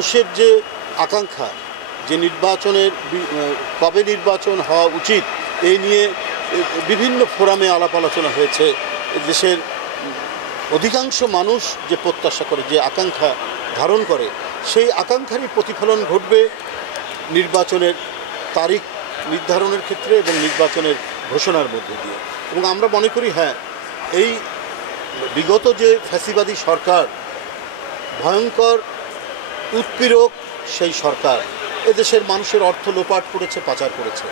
মানুষের যে আকাঙ্ক্ষা যে নির্বাচনের কবে নির্বাচন হওয়া উচিত এই নিয়ে বিভিন্ন ফোরামে আলাপ আলোচনা হয়েছে। দেশের অধিকাংশ মানুষ যে প্রত্যাশা করে যে আকাঙ্ক্ষা ধারণ করে সেই আকাঙ্ক্ষারই প্রতিফলন ঘটবে নির্বাচনের তারিখ নির্ধারণের ক্ষেত্রে এবং নির্বাচনের ঘোষণার মধ্যে দিয়ে। এবং আমরা মনে করি হ্যাঁ, এই বিগত যে ফ্যাসিবাদী সরকার ভয়ঙ্কর উৎপীড়ক সেই সরকার এদেশের মানুষের অর্থ লোপাট করেছে, পাচার করেছে,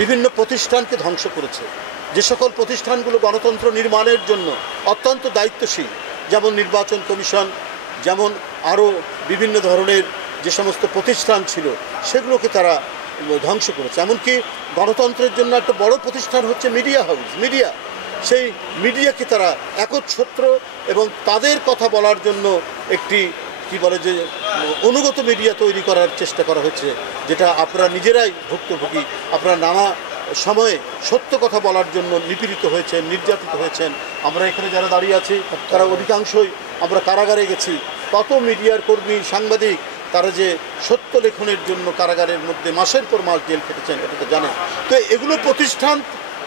বিভিন্ন প্রতিষ্ঠানকে ধ্বংস করেছে। যে সকল প্রতিষ্ঠানগুলো গণতন্ত্র নির্মাণের জন্য অত্যন্ত দায়িত্বশীল, যেমন নির্বাচন কমিশন, যেমন আরও বিভিন্ন ধরনের যে সমস্ত প্রতিষ্ঠান ছিল সেগুলোকে তারা ধ্বংস করেছে। এমনকি গণতন্ত্রের জন্য একটা বড় প্রতিষ্ঠান হচ্ছে মিডিয়া হাউস, মিডিয়া, সেই মিডিয়াকে তারা একচ্ছত্র এবং তাদের কথা বলার জন্য একটি কি বলে যে অনুগত মিডিয়া তৈরি করার চেষ্টা করা হয়েছে, যেটা আপনারা নিজেরাই ভুক্তভোগী। আপনারা নানা সময়ে সত্য কথা বলার জন্য নিপীড়িত হয়েছেন, নির্যাতিত হয়েছেন। আমরা এখানে যারা দাঁড়িয়ে আছি তারা অধিকাংশই আমরা কারাগারে গেছি। কত মিডিয়ার কর্মী, সাংবাদিক তারা যে সত্য লেখনের জন্য কারাগারের মধ্যে মাসের পর মাস জেল খেটেছেন, এটা তো জানেন। তো এগুলো প্রতিষ্ঠান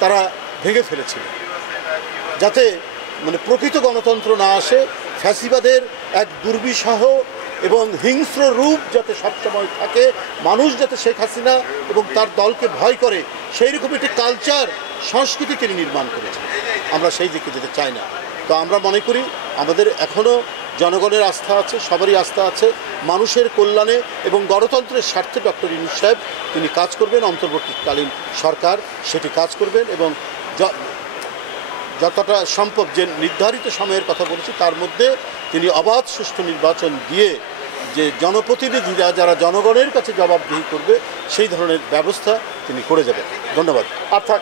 তারা ভেঙে ফেলেছিল যাতে মানে প্রকৃত গণতন্ত্র না আসে, ফ্যাসিবাদের এক দুর্বিষহ এবং হিংস্র রূপ যাতে সবসময় থাকে, মানুষ যাতে শেখ হাসিনা এবং তার দলকে ভয় করে সেই রকম একটি কালচার, সংস্কৃতি তিনি নির্মাণ করেছেন। আমরা সেই দিকে যেতে চাই না। তো আমরা মনে করি আমাদের এখনও জনগণের আস্থা আছে, সবারই আস্থা আছে মানুষের কল্যাণে এবং গণতন্ত্রের স্বার্থে ডক্টর ইউনূস সাহেব তিনি কাজ করবেন, অন্তর্বর্তীকালীন সরকার সেটি কাজ করবেন এবং যতটা সম্ভব যে নির্ধারিত সময়ের কথা বলেছি তার মধ্যে তিনি অবাধ সুষ্ঠু নির্বাচন দিয়ে যে জনপ্রতিনিধিরা যারা জনগণের কাছে জবাবদিহি করবে সেই ধরনের ব্যবস্থা তিনি করে যাবেন। ধন্যবাদ। অর্থাৎ